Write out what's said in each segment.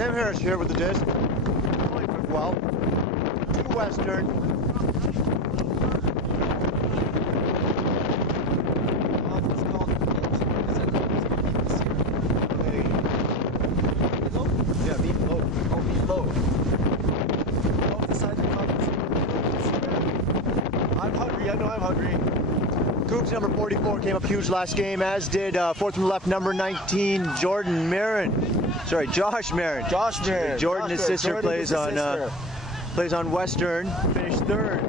Cam Harris here with the disc. Going from Guelph to Western. Yeah, beef low. Oh, beef low. Oh, the sides are covered. I'm hungry. I know I'm hungry. CUUC number 44 came up huge last game, as did fourth from the left, number 19, Josh Marin. Jordan, his sister, plays on Western. Finished third.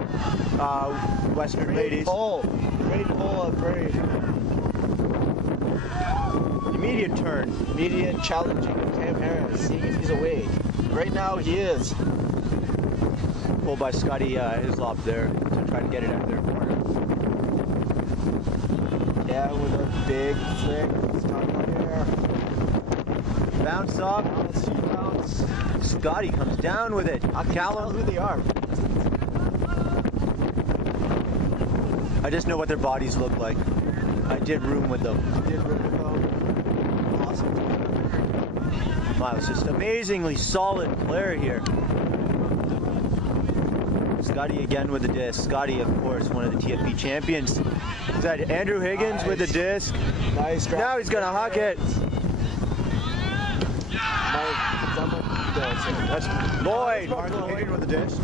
Western ladies. Great pull up, great. Immediate turn. Immediate challenging of Cam Harris, seeing if he's awake. Right now he is. Pulled by Scotty Hislop there to try to get it out of their corner. Yeah, with a big flick. Starting up here. Bounce up. Bounce. Scotty comes down with it. Callum, who they are. I just know what their bodies look like. I did room with them. Awesome. Miles, just amazingly solid player here. Scotty again with the disc. Scotty, of course, one of the TFP champions. He's got Andrew Higgins with the disc. Nice. Now he's gonna huck it. That's Lloyd. Mark Lloyd with the disc.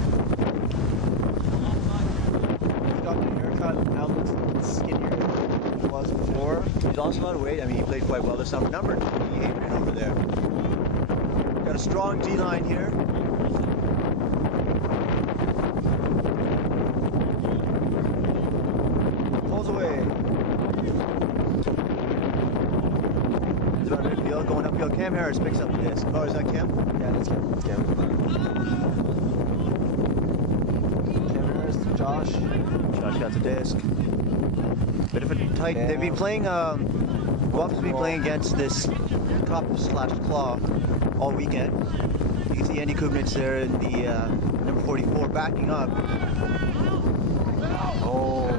He got the haircut. Now looks skinnier than he was before. He's lost a lot of weight. I mean, he played quite well this summer. Number 28 right over there. Got a strong D-line here. Pulls away. He's about midfield, going upfield. Cam Harris picks up the disc. Oh, is that Cam? Yeah, that's Cam. Cam Harris, Josh. Josh got the disc. Bit of a tight. Damn. They've been playing. Guelph has been playing against this cup/claw all weekend. You can see Andy Kubnitz there in the number 44 backing up. Oh,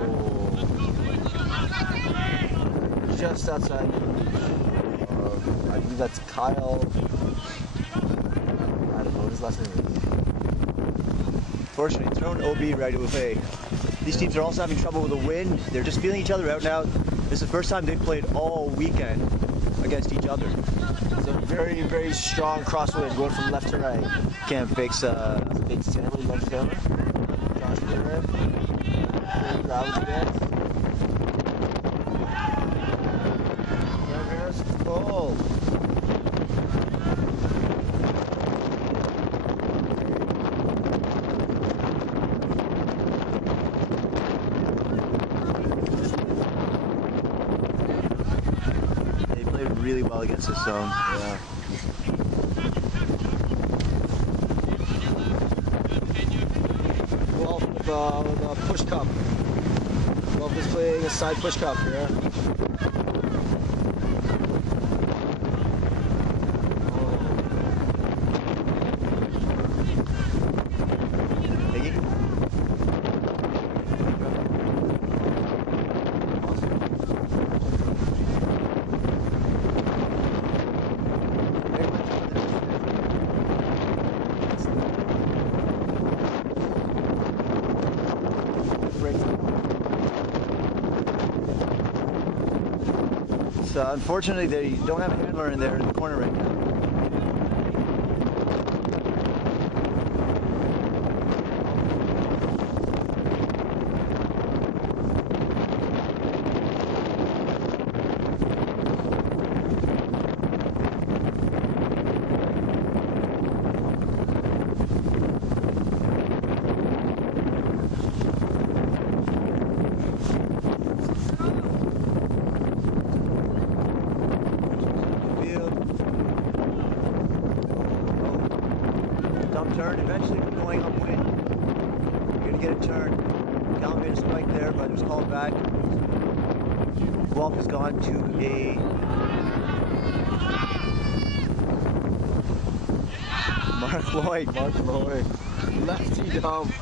just outside. I believe that's Kyle. I don't know what his last name is. Fortunately, thrown OB right away. These teams are also having trouble with the wind. They're just feeling each other out now. This is the first time they've played all weekend against each other. It's a very, very strong crosswind going from left to right. Cam fakes Big Stanley left hammer. Josh Marin. Grabs the bit. Cam Harris full. really well against this zone. Yeah. Guelph with the push cup. Guelph is playing a side push cup here. Unfortunately, they don't have a handler in there in the corner right now. Turn, eventually going upwind. You're going to get a turn. Callum made a spike there, but it was called back. Guelph has gone to a Mark Lloyd. Lefty dump.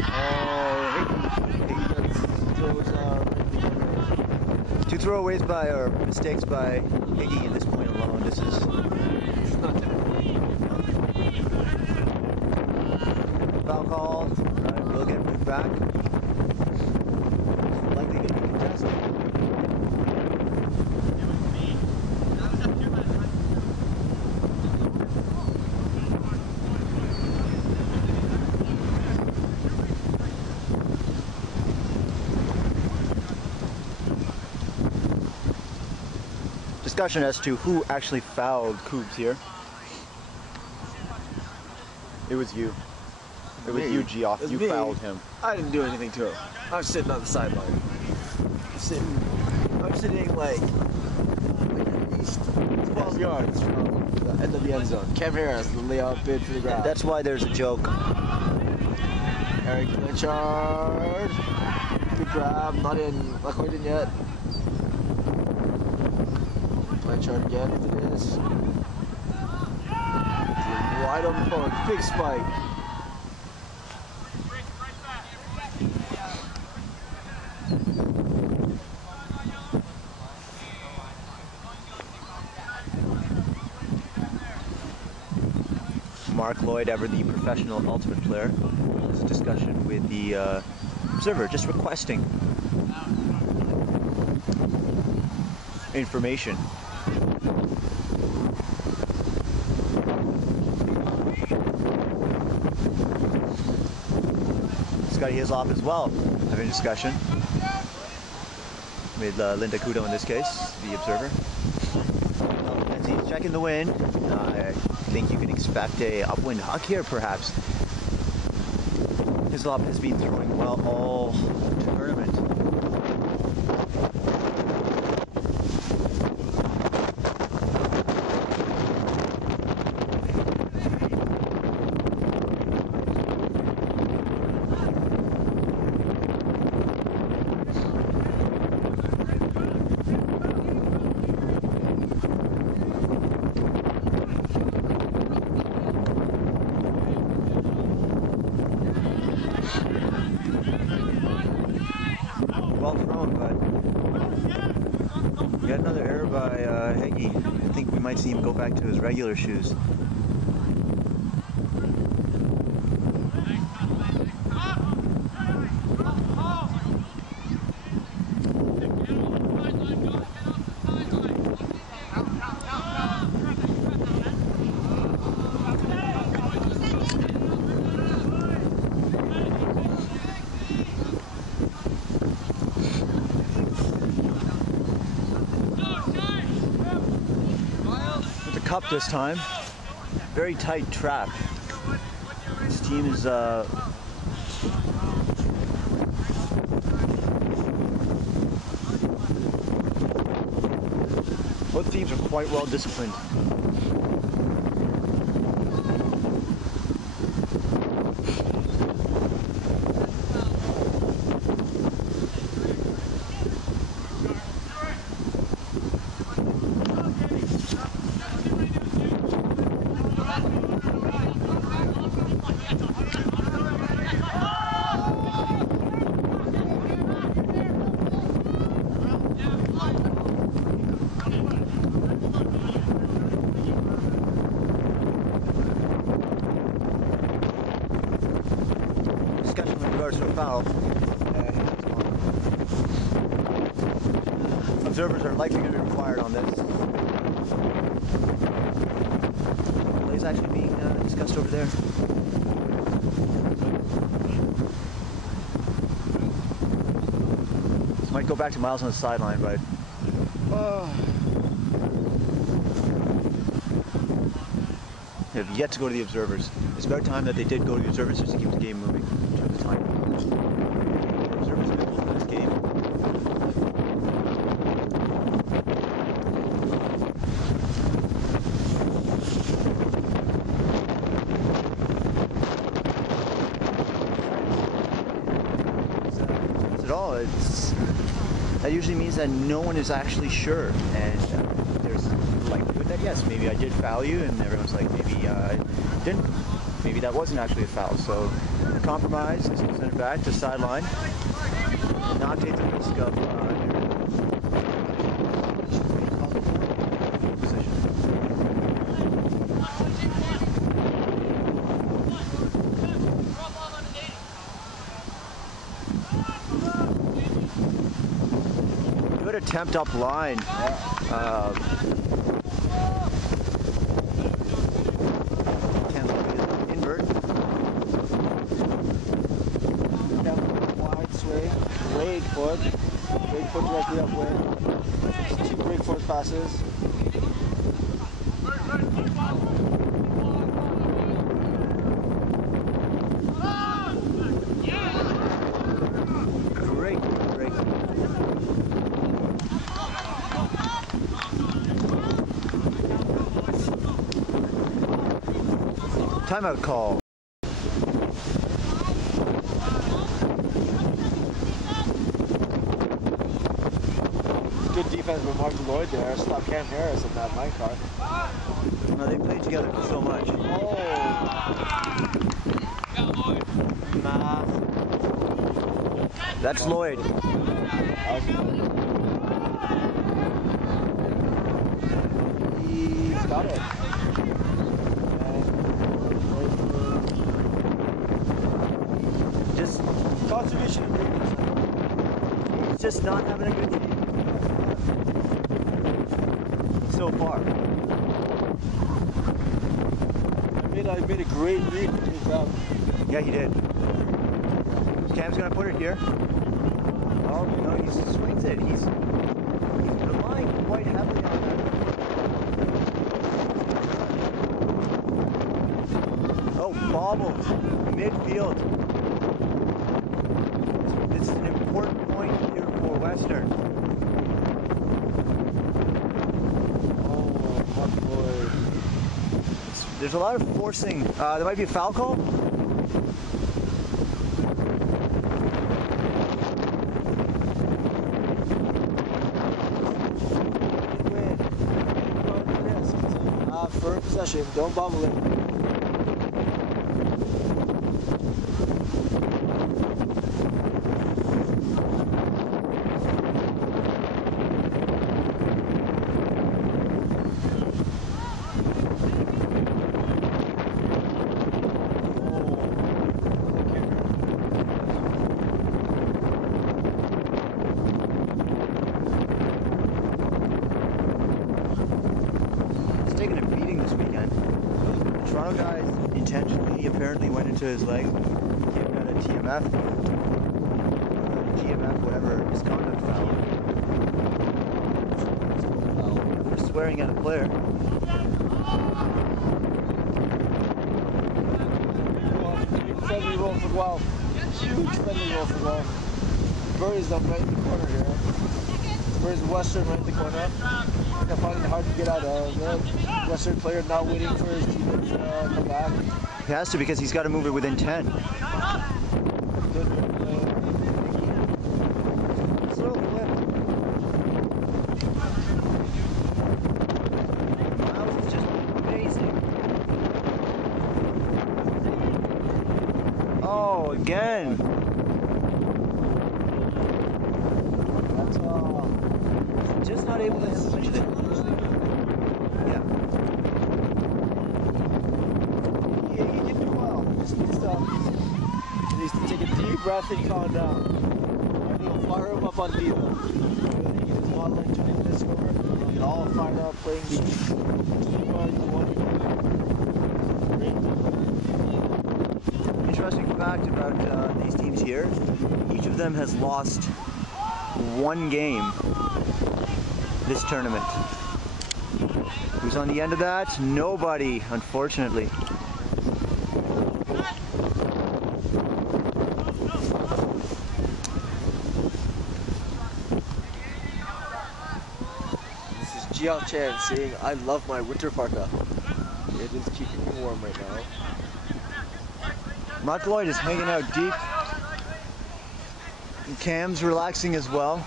Oh, two throwaways by, or mistakes by Higgy at this point alone. This is not foul called. Right, we'll get moved back. Likely going to be contested. Discussion as to who actually fouled CUUC here. It was you. It was you, Geoff. You fouled him. I didn't do anything to him. I was sitting on the sideline. I'm sitting like at least 12 yards from the end of the end zone. Cam Harris, the layout bid for the grab. That's why there's a joke. Eric Blanchard. Good grab. Not quite in yet. Blanchard again, if it is. Wide open forward, big spike. Mark Lloyd, ever the professional ultimate player. This discussion with the observer, just requesting information. Scotty Hislop as well, having a discussion with Linda Kudo in this case, the observer. As he's checking the wind, I think you can expect a upwind hug here perhaps. Hislop has been throwing well all tournament. Well thrown, but we got another error by Heggie. I think we might see him go back to his regular shoes. Cup this time. Very tight trap. This team is both teams are quite well disciplined. For a foul. Observers are likely going to be required on this. Plays actually being discussed over there. This might go back to Miles on the sideline, but they have yet to go to the observers. It's about time that they did go to the observers just to keep the game moving. The time. The observers have been involved in this game. At all, that usually means that no one is actually sure, and there's likelihood that yes, maybe I did foul you, and everyone's like, maybe I didn't. Maybe that wasn't actually a foul. So the compromise is to send it back to the sideline and not take the risk of position. attempt up line. Invert. Wide swing. Great foot. Great foot directly upwind. 2 great force passes. Great. Timeout call. Good defense with Mark Lloyd there. Stop Cam Harris on that minecart. No, they played together for so much. Oh. Nah. That's Lloyd. He's got it. Just Conservation agreement. he's just not having a good game so far. I made a great read. Good job. Yeah, he did. Cam's gonna put it here. Oh no, he swings it. He's relying quite heavily on that. Oh, bobbled midfield. It's an important point here for Western. There's a lot of forcing. There might be a foul call. Firm possession. Don't bobble it. Taking a beating this weekend. The Toronto guys intentionally apparently went into his leg, gave him a TMF, GMF, whatever, misconduct foul. For swearing at a player. Friendly roll for Guelph. Huge friendly roll for Guelph. Burry's them right in the corner here. Burry's Western right in the corner. They're finding it hard to get out of. The Western player now waiting for his teammates to come back. He has to because he's got to move it within 10. Good. Slow flip. Miles is just amazing. Oh, again. That's Just not able to hit much of it. Yeah. He can do well. Just needs to take a deep breath and calm down. And he'll fire him up on Viva. He gets one like 20 minutes over. He'll get all fired up playing Interesting fact about these teams here, each of them has lost one game this tournament. Who's on the end of that? Nobody, unfortunately. This is Jiao Chan saying, I love my winter parka. It is keeping me warm right now. Mark Lloyd is hanging out deep. And Cam's relaxing as well.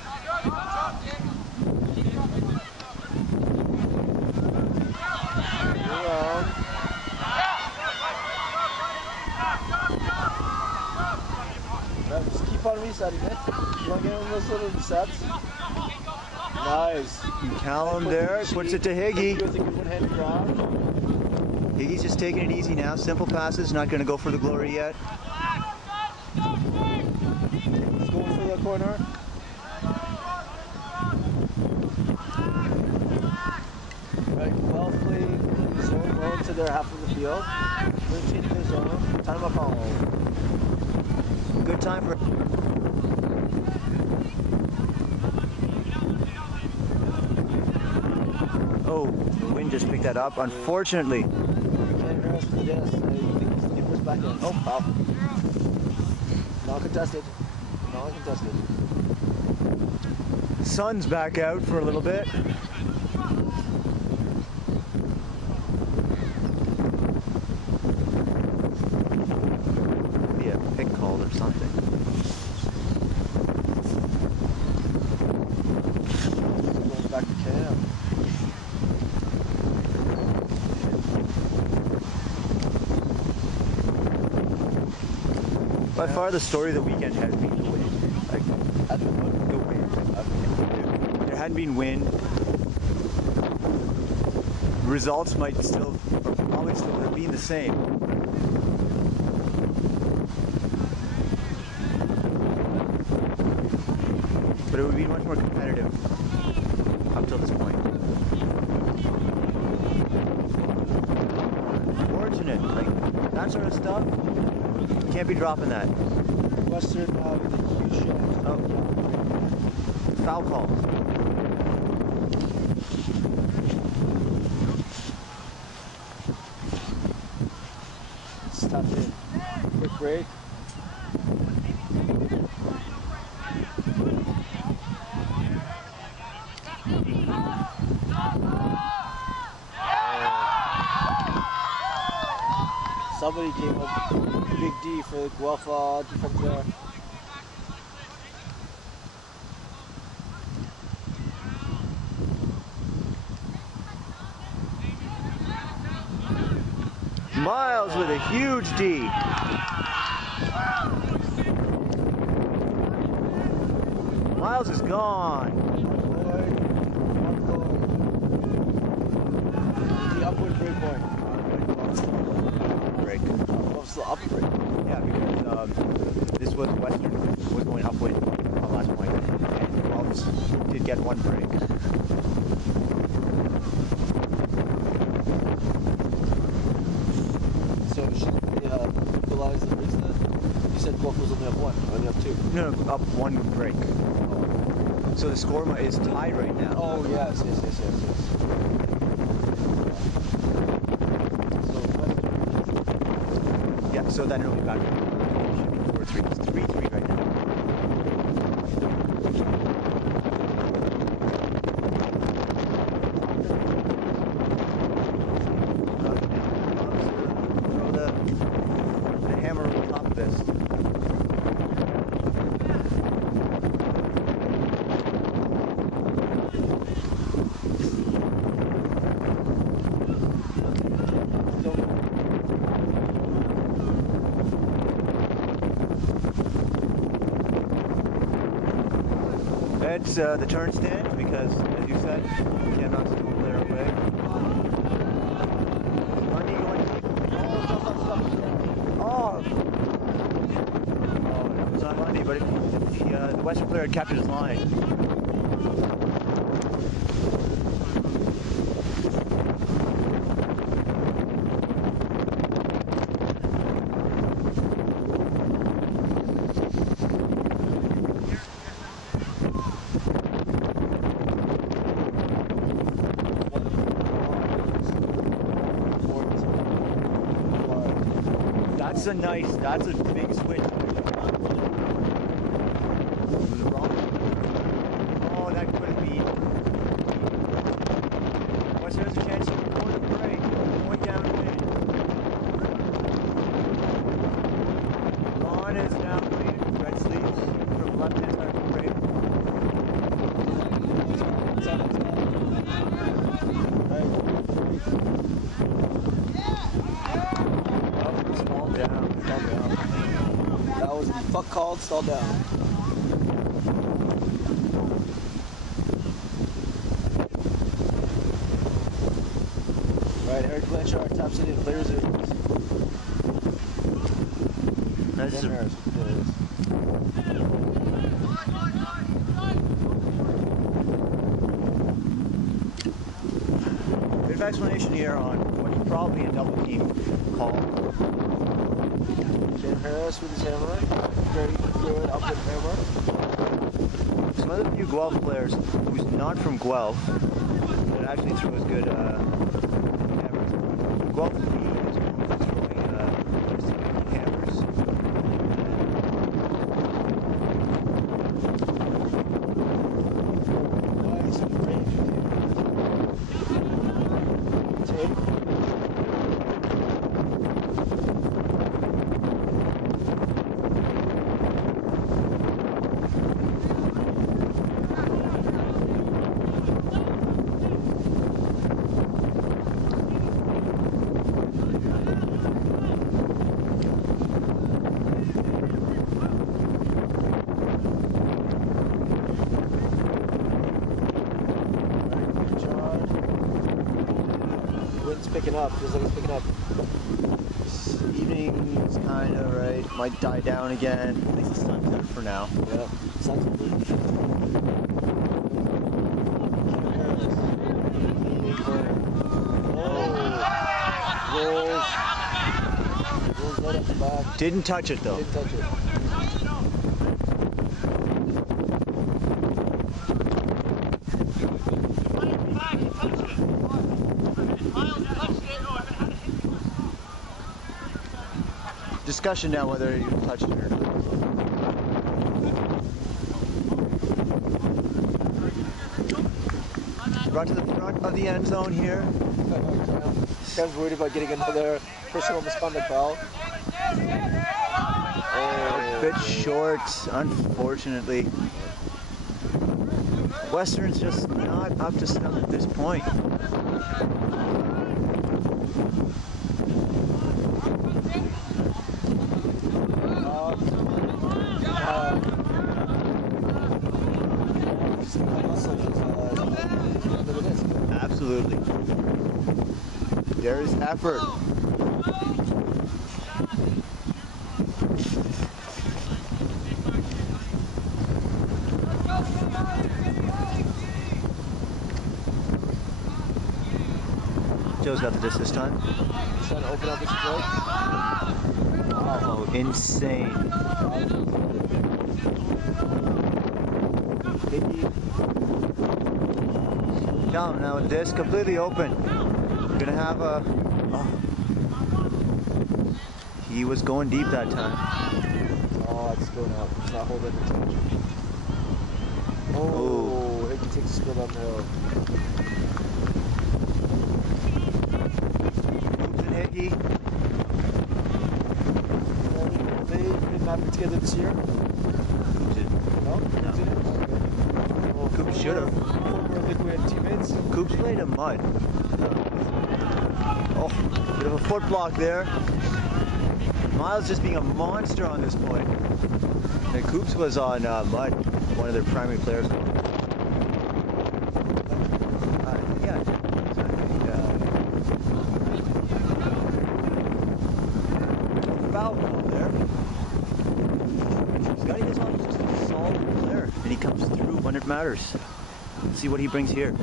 Just keep on resetting it. You want to get on those little resets? Nice. Callum there puts it to Higgy. With a good one-handed grab. Higgy's just taking it easy now. Simple passes, not going to go for the glory yet. He's going for the corner. Alright, Guelph playing zone well into their half of the field. We're changing their zone. Time up all. Good time for. Oh, the wind just picked that up. Unfortunately. Can't hear us with the disc. I think it was back in. Oh, foul. Not contested. Not contested. Sun's back out for a little bit. Be a pick called or something. Going back to camp. By far the story of the weekend has been the wind. Like, the wind. There hadn't been wind. Results might still, or probably still would have been the same. But it would be much more competitive up till this point. Unfortunate, like that sort of stuff. Can't be dropping that. Western with a huge shot. Oh. Foul call. Stopped in. Quick break. Somebody gave a big D for the Guelph defense there. Miles with a huge D. Miles is gone. The upward break point. Break. What's the upward break? Yeah, because this was Western was going upwind on last point, and Guelphs did get one break. So should we equalize the breaks then? You said Guelph was only up one, only up two. No, up one break. So the score is tied right now. Oh yes. Yeah, so then it'll be back to 4-3. It's 3-3 right now. Throw the hammer over top of this. It's the turn stand because, as you said, you can't knock the goal player away. Lundy going deep. Oh, it was not Lundy, but if the Western player had captured his line. That's a big switch. Was it wrong? Oh, that could have been. What's there's a chance of going to break, going downwind. Ron is now playing red sleeves from left hand side of the break. That was the fuck called, stall down. Right, Eric Blanchard taps it in, players are. That's brief explanation here on what is probably a double team call. Cam Harris with his hammer. Very good up with hammer. He's one of the few Guelph players who's not from Guelph that actually throws good hammers. Guelph is known for throwing hammers. Nice range. Tape. Wind's picking up. Feels like it's picking up. This evening's kind of right. Might die down again. At least the sun's out for now. Yeah. Sun's blue. Rolls right up the back. Didn't touch it though. Didn't touch it. Discussion now whether you touched it or not. Brought to the front of the end zone here. Cam's worried about getting another personal misconduct foul. A bit short, unfortunately. Western's just not up to snuff at this point. Absolutely. There is effort. Joe's got the disc this time. Trying to open up his throat. Oh, insane. Come now, disc completely open. We're gonna have a. Oh. He was going deep that time. Oh, it's going up. It's not holding the touch. Oh, Hickey takes a scrub down the hill. Coops and Hickey. They did not be together this year. Coops did. No? No. Didn't? Okay. Coops should have. Former Liquid teammates. Coops played in mud. Oh, bit of a foot block there. Miles just being a monster on this point. And Coops was on mud, one of their primary players. Yeah, foul ball there. Scotty Hislop is just a solid player, and he comes through when it matters. Let's see what he brings here.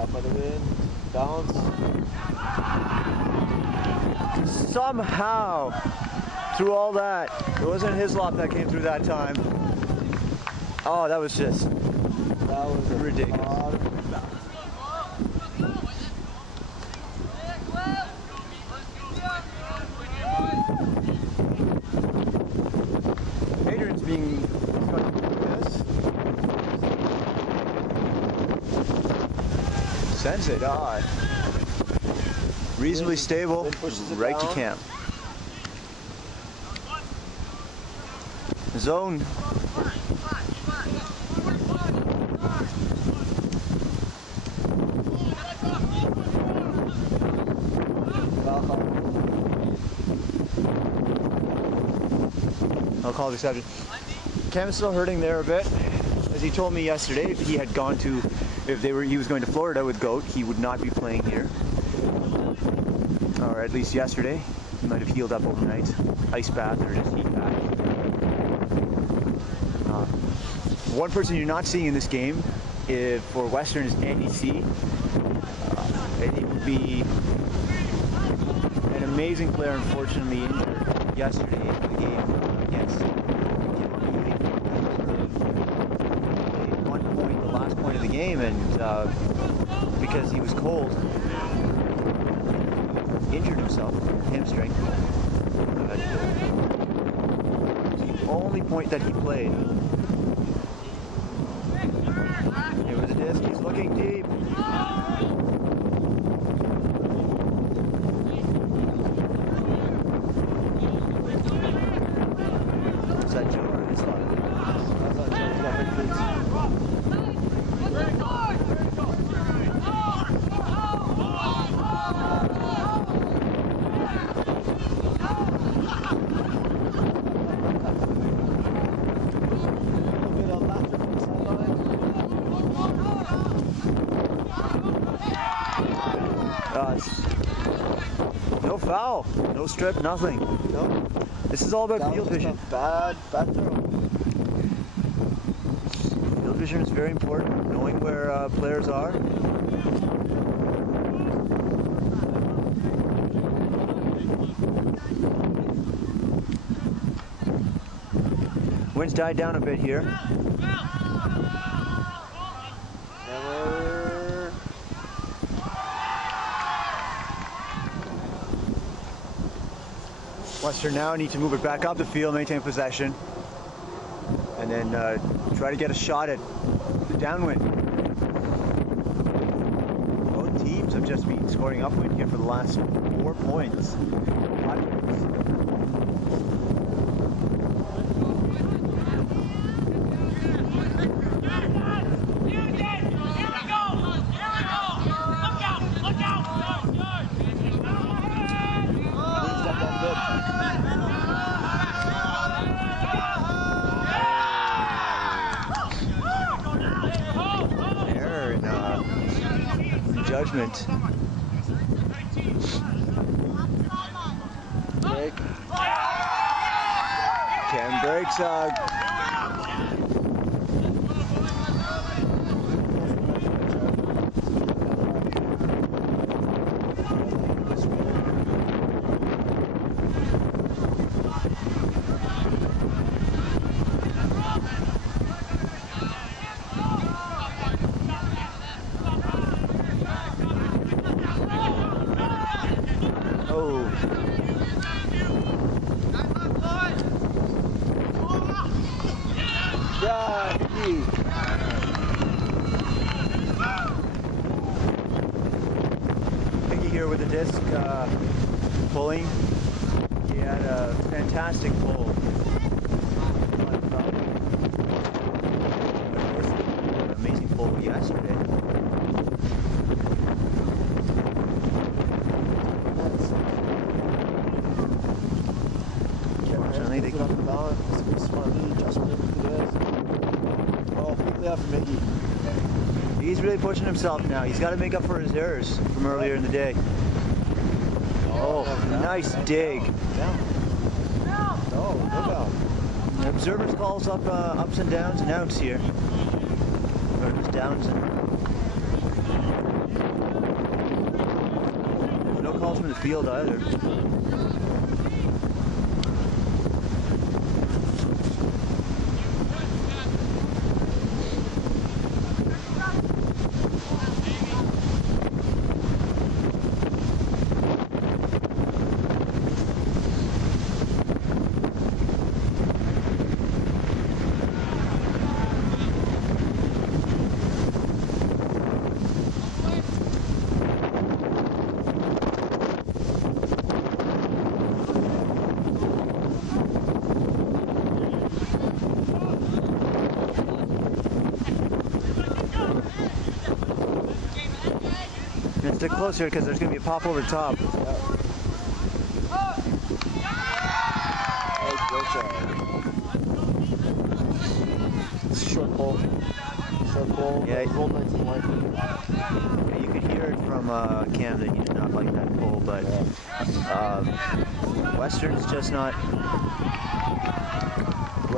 Up by the wind. Bounce. Somehow, through all that, it wasn't Hislop that came through that time. Oh, that was just That was ridiculous. Adrian's being this. Sends it. Reasonably stable. Right to camp. Zone. I'll call the exception. Cam is still hurting there a bit. As he told me yesterday, if he had gone to, he was going to Florida with Goat, he would not be playing here. Or at least yesterday. He might have healed up overnight. Ice bath or just heat bath. One person you're not seeing in this game for Western is Andy C. And he would be an amazing player, unfortunately injured yesterday in the game against one point, the last point of the game, and because he was cold, injured himself, hamstring. The only point that he played. Here with the disc, he's looking deep. Is that Joe or his line? No foul, no strip, nothing. No. This is all about field vision. Bad throw. Field vision is very important, knowing where players are. Wind's died down a bit here. Western now need to move it back up the field, maintain possession, and then try to get a shot at the downwind. Both teams have just been scoring upwind here for the last 4 points. 5 points. Judgment. Break. Cam breaks out. Piggy here with the disc pulling. He had a fantastic pull. An amazing pull yesterday. Unfortunately, they He's really pushing himself now. He's got to make up for his errors from earlier in the day. Oh, nice dig. No down. The observers calls up ups and downs and outs here. Or just downs and... There's no calls from the field either. Stick closer because there's going to be a pop over top. Short ball. Yeah, rolled nice and wide. Yeah, you could hear it from Cam that he did not like that pull, but Western's just not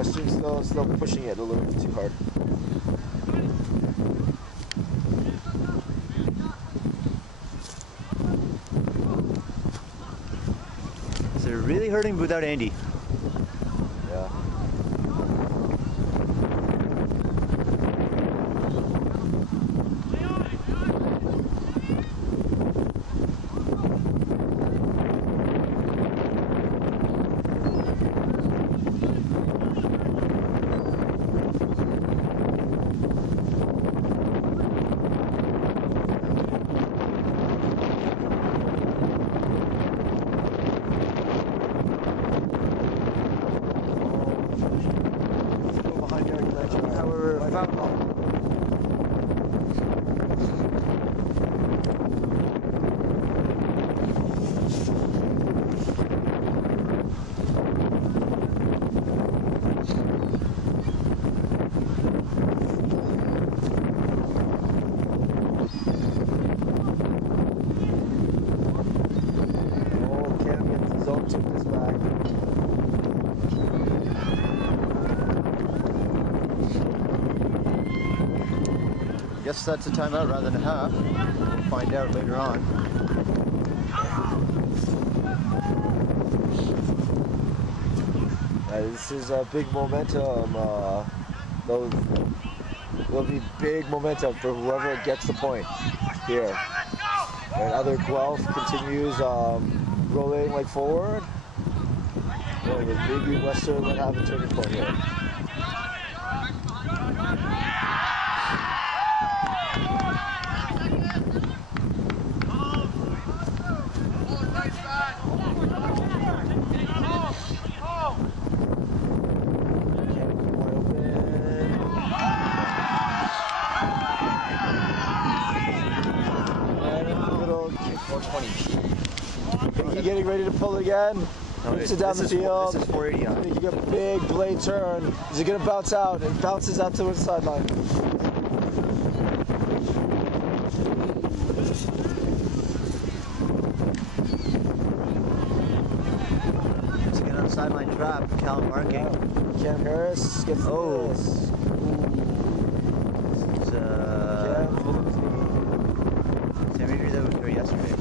Western's still pushing it a little bit too hard. So they're really hurting without Andy. Yeah. I guess that's a timeout rather than a half. We'll find out later on. This is a big momentum. There'll be big momentum for whoever gets the point here. And either Guelph continues rolling like forward, or maybe Western will have a turning point here. Getting ready to pull again. Moves it down the field. This is 480 on. You get a big blade turn. Is it going to bounce out? It bounces out to the sideline. It's again on the sideline trap. Cal marking. Cam Harris gets this. Same injury that was there yesterday.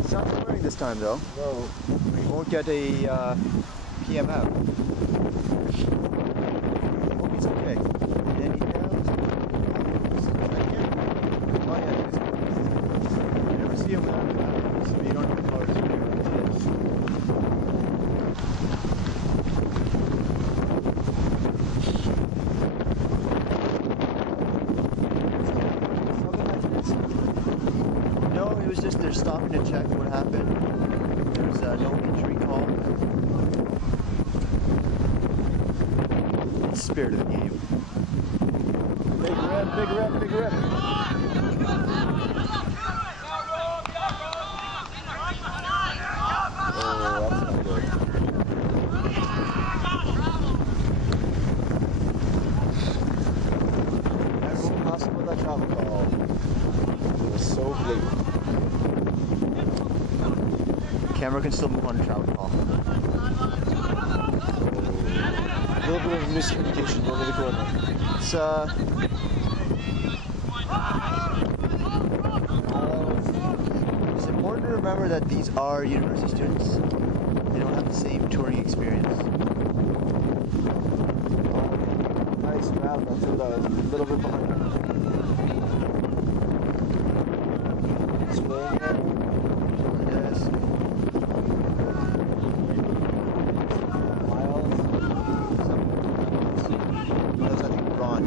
It's not swearing this time though. No. We won't get a PM out. Hope he's okay. And he you never see him without it, so you don't have colors to do No, it was just they're stopping to check what happened. There's no injury call. It's the spirit of the game. Big rip, big rip, big rip. Oh, that's not good. That's impossible with that travel call. It was so blatant. Camera can still move on a travel call. A little bit of miscommunication over the corner. It's important to remember that these are university students. They don't have the same touring experience. Nice route. That's what I was a little bit behind. Swing. Yes. Miles, I think, Ron.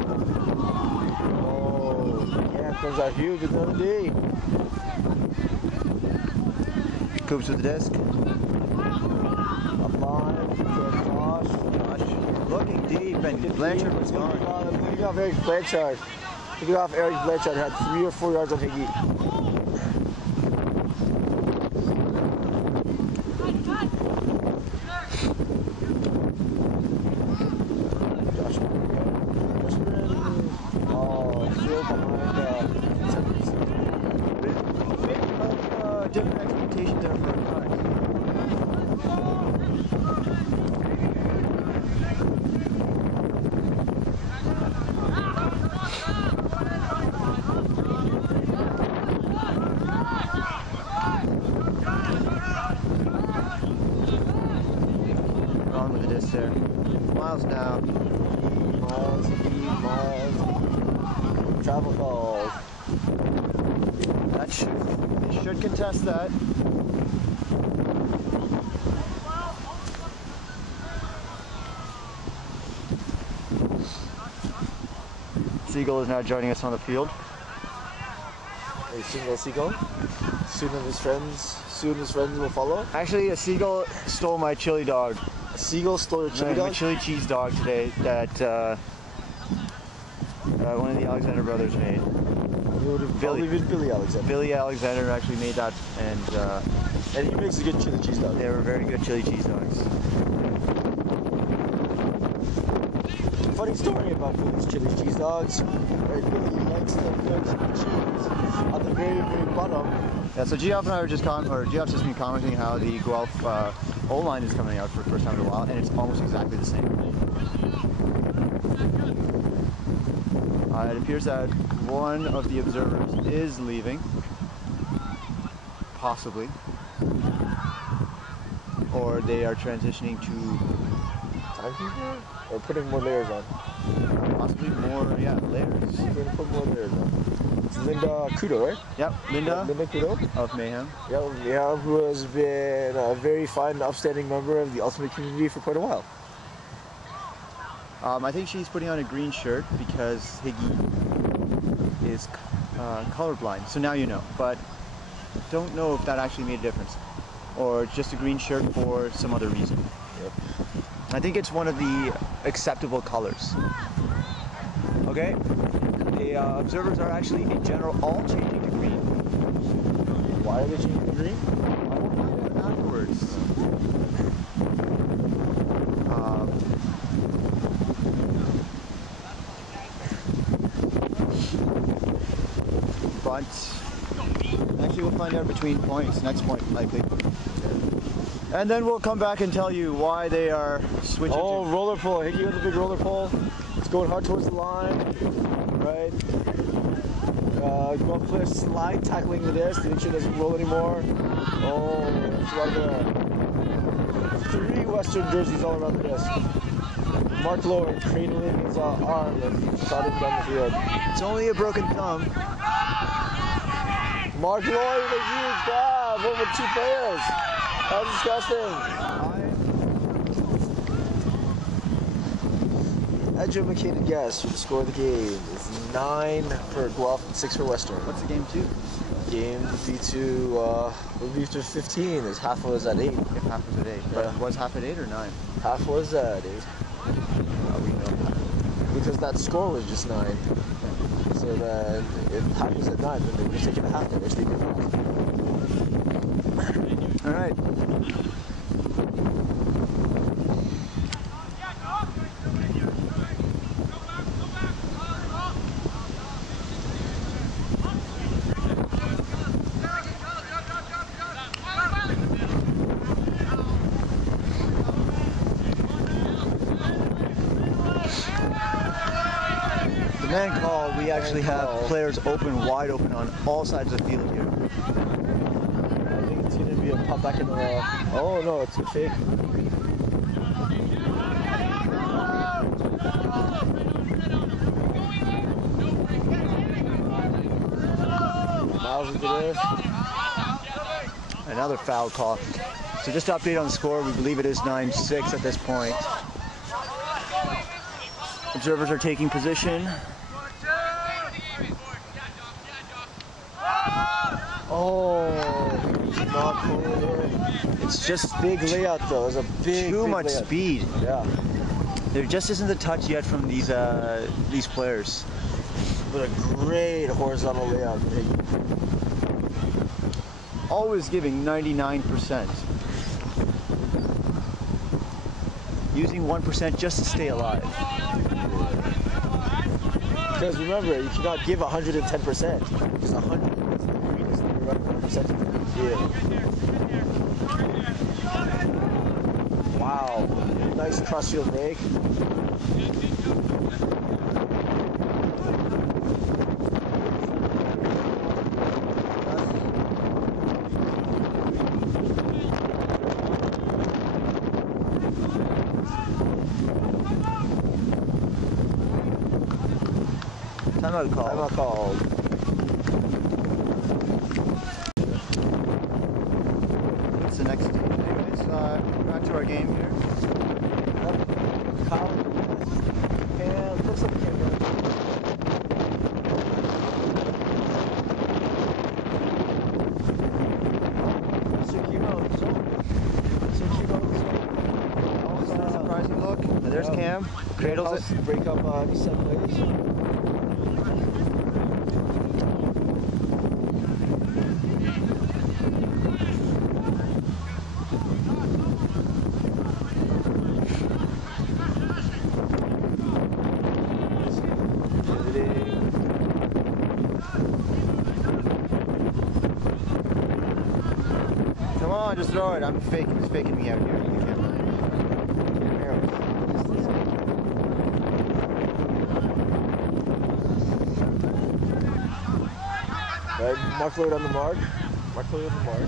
Oh, yeah, comes out huge with another D. Coops with the disc. Up line, Josh. Looking deep, and Blanchard was gone. Looking off Eric Blanchard. Looking off Eric Blanchard had 3 or 4 yards on Higgy. Different expectations there for our guys. on with the disc there. Miles now. Miles. Travel calls. That should contest that. Seagull is now joining us on the field. A single seagull. Soon his friends will follow. Actually, a seagull stole my chili dog. A seagull stole your chili My dog? chili cheese dog today that one of the Alexander brothers made. It would have probably been Billy Alexander. Billy Alexander actually made that, and he makes a good chili cheese dog. they were very good chili cheese dogs. Funny story about Billy's chili cheese dogs. Right, Billy likes the good cheese at the very, very bottom. Yeah, so Geoff and I were just Geoff's just been commenting how the Guelph O-line is coming out for the first time in a while, and it's almost exactly the same. It appears that one of the observers is leaving, possibly, or they are transitioning to Timekeeper? Or putting more layers on? possibly more, layers. We're gonna put more layers on. It's Linda Kudo, right? Yep, Linda Linda Kudo. of Mayhem. Yeah, who has been a very fine and upstanding member of the Ultimate community for quite a while. I think she's putting on a green shirt because Higgy is colorblind. So now you know, but don't know if that actually made a difference, or just a green shirt for some other reason. Yep. I think it's one of the acceptable colors. Okay, the observers are actually in general all changing to green. Why are they changing to green? I will find out afterwards. But actually we'll find out between points, next point likely. And then we'll come back and tell you why they are switching Oh, to... roller pole. Higgy with the big roller pole. It's going hard towards the line. Right. Guelph player slide tackling the disc to make sure it doesn't roll anymore. Oh, it's right there. 3 Western jerseys all around the disc. Mark Lloyd cradling his arm and starting down the field. It's only a broken thumb. Mark Lloyd with a huge grab over 2 players. How disgusting. Educated guess for the score of the game is 9 for Guelph and 6 for Western. What's the game 2? Game would be to 15, as half was at 8. If half was at 8. Yeah. But was half at 8 or 9? Half was at 8. We know that. Because that score was just 9. So then, if half was at 9, then they were taking a half there, which they did not. All right. The man call, we actually have players wide open on all sides of the field here. I think it's going to be a pop back in the... Oh no, it's a fake. Miles into this. Another foul call. So just to update on the score, we believe it is 9-6 at this point. Observers are taking position. Oh, not cool there. It's just Big layout though. It was a too much layout. speed. Yeah. There just isn't the touch yet from these players. But a great horizontal layout. Always giving 99%. Using 1% just to stay alive. Because remember, you cannot give 110%. Just 100 is the greatest thing around 100% you can give. Wow. Nice crossfield break. Timeout call. Timeout called. What's the next game? Anyways, back to our game here. Kyle and looks like Cam. Surprising look. And there's Cam. Cradles it. Break up 7 players. Come on, just throw it. He's faking me out here. Right, Mark Lloyd on the mark. Mark Lloyd on the mark.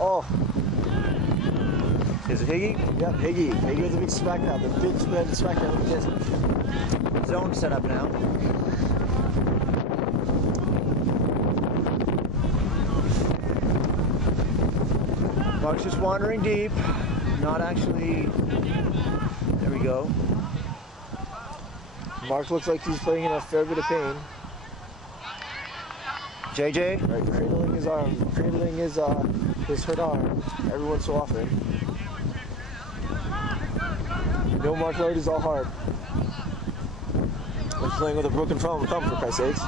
Oh. Is it Higgy? Yep, Higgy. Higgy with a big smackdown. The big smackdown with this. Zone set up now. Mark's just wandering deep. Not actually. There we go. Mark looks like he's playing in a fair bit of pain. JJ? Right, cradling his arm, cradling his hurt arm every once so often. No, Mark Lloyd is all heart. He's playing with a broken thumb, for Christ's sakes.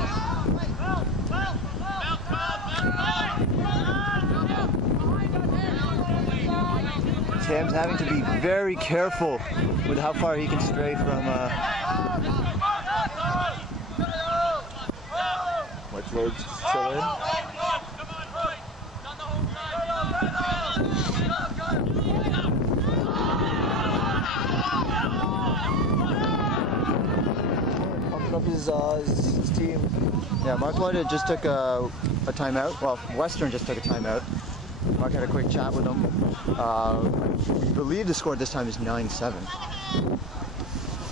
Cam's having to be very careful with how far he can stray from. Mark Lloyd still in. Pumping up his team. Yeah, Mark Lloyd just took a timeout. Well, Western just took a timeout. Mark had a quick chat with him. I believe the score this time is 9-7.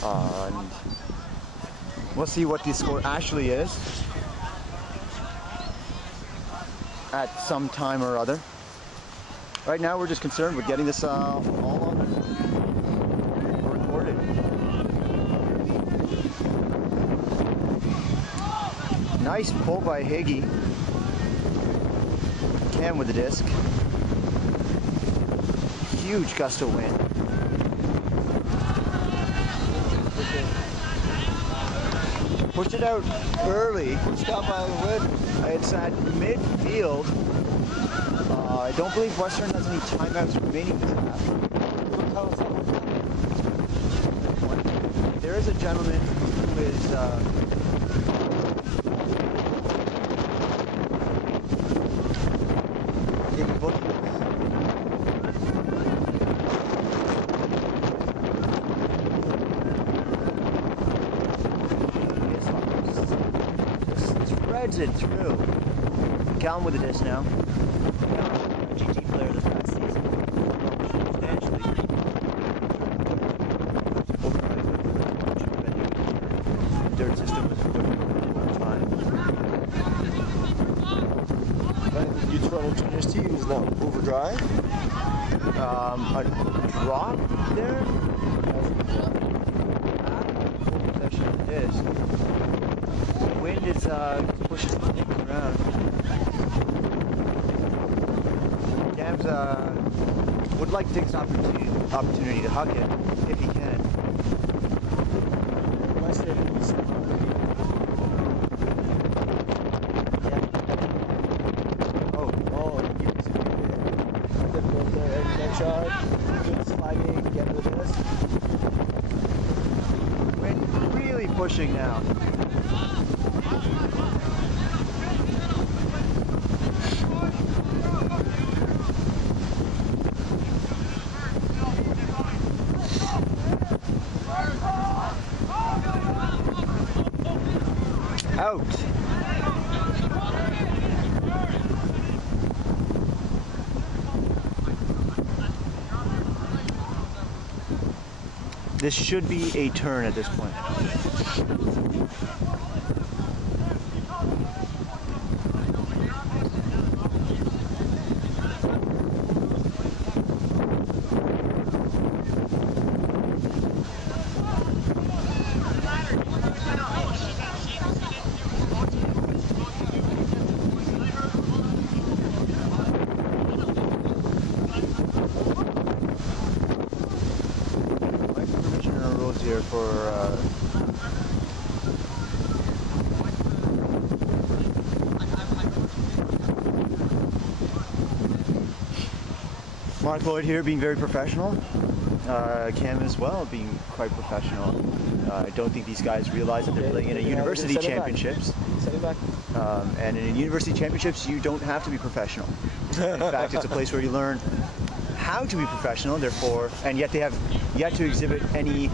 And we'll see what the score actually is at some time or other. Right now, we're just concerned with getting this all on recorded. Nice pull by Higgy. Cam with the disc. Huge gust of wind. Pushed it out early. Pushed out by the wind. It's at midfield. I don't believe Western has any timeouts remaining this half. There is a gentleman who is in bookings. Threads it through. Callum with the disc now. GT player this past season. Substantially. Dirt system was good for a time. New Toronto Juniors team is now overdrive. A drop there. Possession of the disc. The wind is pushing things around. Cam's would like to take this opportunity to hug it if he can. Wind really pushing now. Out. This should be a turn at this point. Here for Mark Lloyd here being very professional. Cam as well being quite professional. I don't think these guys realize that they're playing in a university championships. And in university championships, you don't have to be professional. In fact, it's a place where you learn how to be professional, therefore, and yet they have yet to exhibit any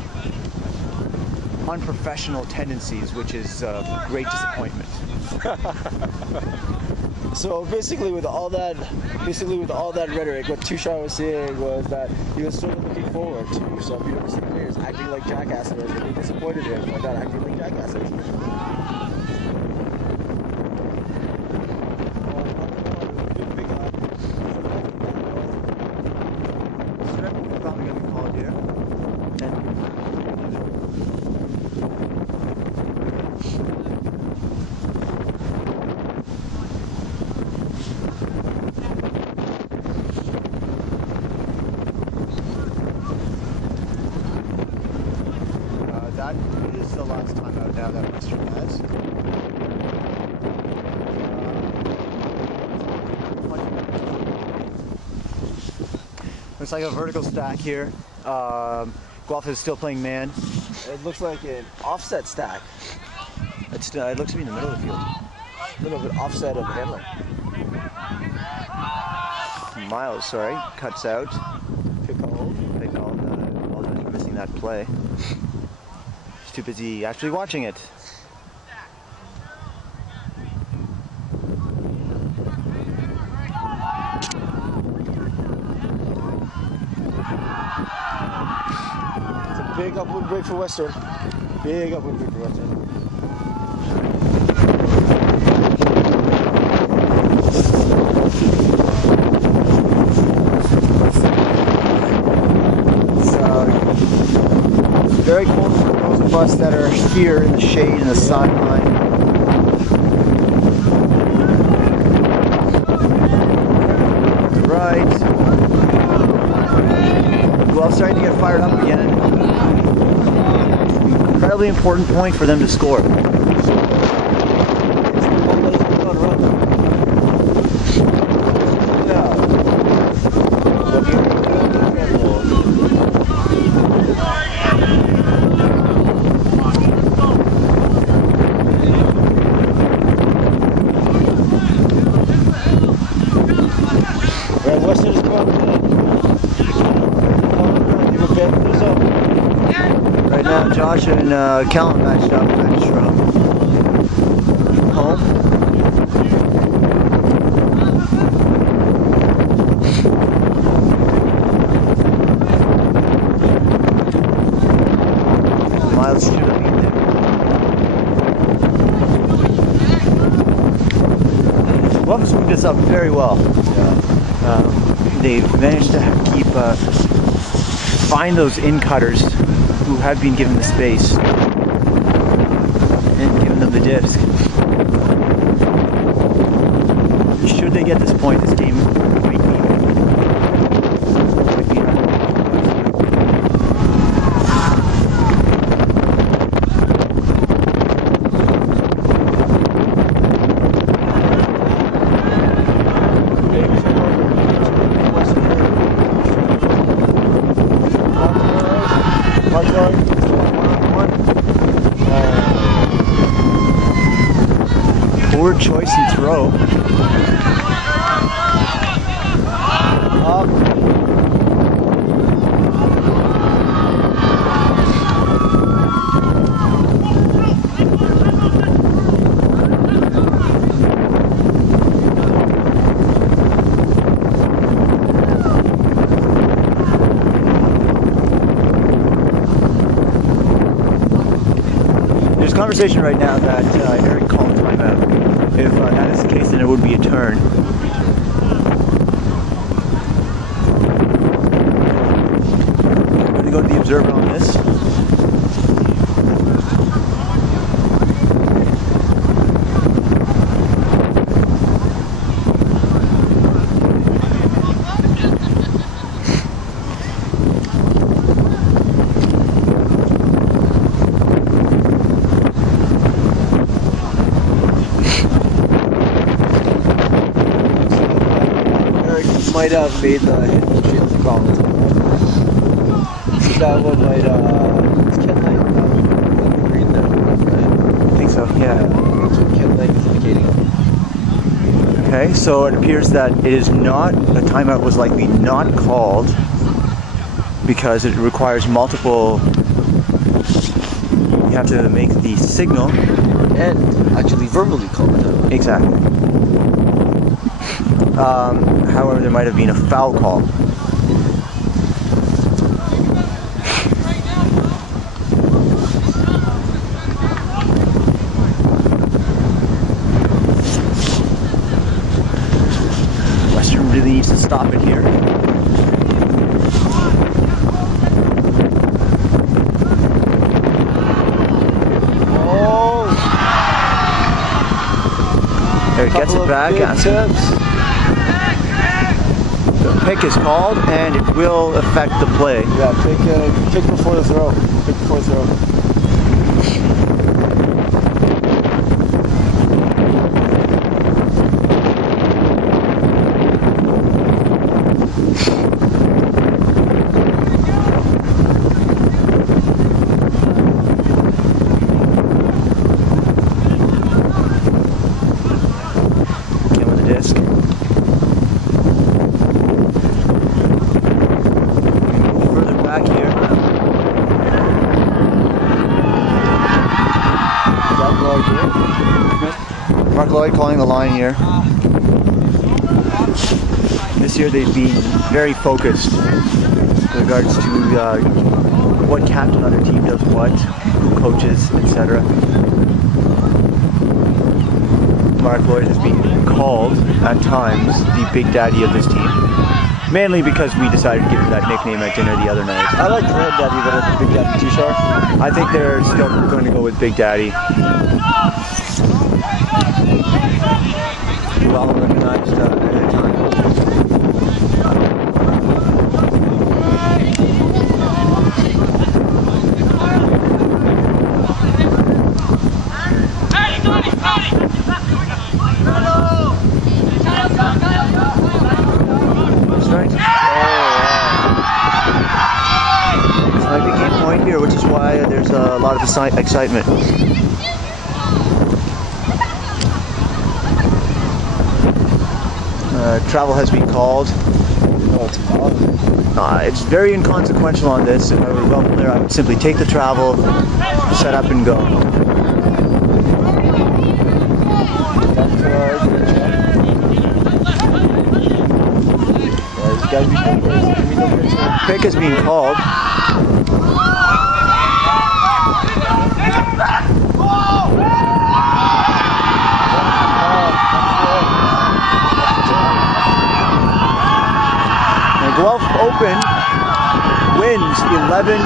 unprofessional tendencies, which is a great disappointment. So basically, with all that rhetoric, what Tushar was saying was that he was sort of looking forward to some university players acting like jackasses, and he disappointed him by not acting like jackasses. Probably gonna be called here. That is the last time out now that Western has. Looks like a vertical stack here. Guelph is still playing man. It looks like an offset stack. It looks to be in the middle of the field. A little bit offset of the handler. Miles, sorry, cuts out. Good call. They called for missing that play. He's too busy actually watching it. Big upward break for Western. Big upward break for Western. Very close to those of us that are here in the shade and the sideline. Right. Well, starting to get fired up again. Incredibly important point for them to score. Right now, Josh and Callum matched up. Matched from home. Miles should have been there. Guelph has moved this up very well. They've managed to keep find those in-cutters who have been given the space and given them the disc. Should they get this point, this game might be poor choice and throw. conversation right now that Eric called timeout. If that is the case, then it would be a turn. I'm going to go to the observer on this. Might have made the hidden call. So that one might, it's Ken Lang the green there, right? I think so, yeah. That's what Ken Lang is indicating. Okay, so it appears that it is not, a timeout was likely not called because it requires multiple, you have to make the signal. And actually verbally call the timeout. Exactly. However, there might have been a foul call. Western really needs to stop it here. Oh! There, gets it back. The pick is called, and it will affect the play. Yeah, pick before the throw. Pick before the throw. Again with the disc. Back here. Mark Lloyd calling the line here. This year they've been very focused with regards to what captain on their team does what, who coaches, etc. Mark Lloyd has been called at times the big daddy of this team. Mainly because we decided to give him that nickname at dinner the other night. I like the Red Daddy better than Big Daddy Tushar. I think they're still going to go with Big Daddy. Well recognized at the time. Here, which is why there's a lot of excitement. Travel has been called. It's very inconsequential on this. If I were a Guelph player, I would simply take the travel, set up and go. Pick is being called. Guelph Open wins 11-8.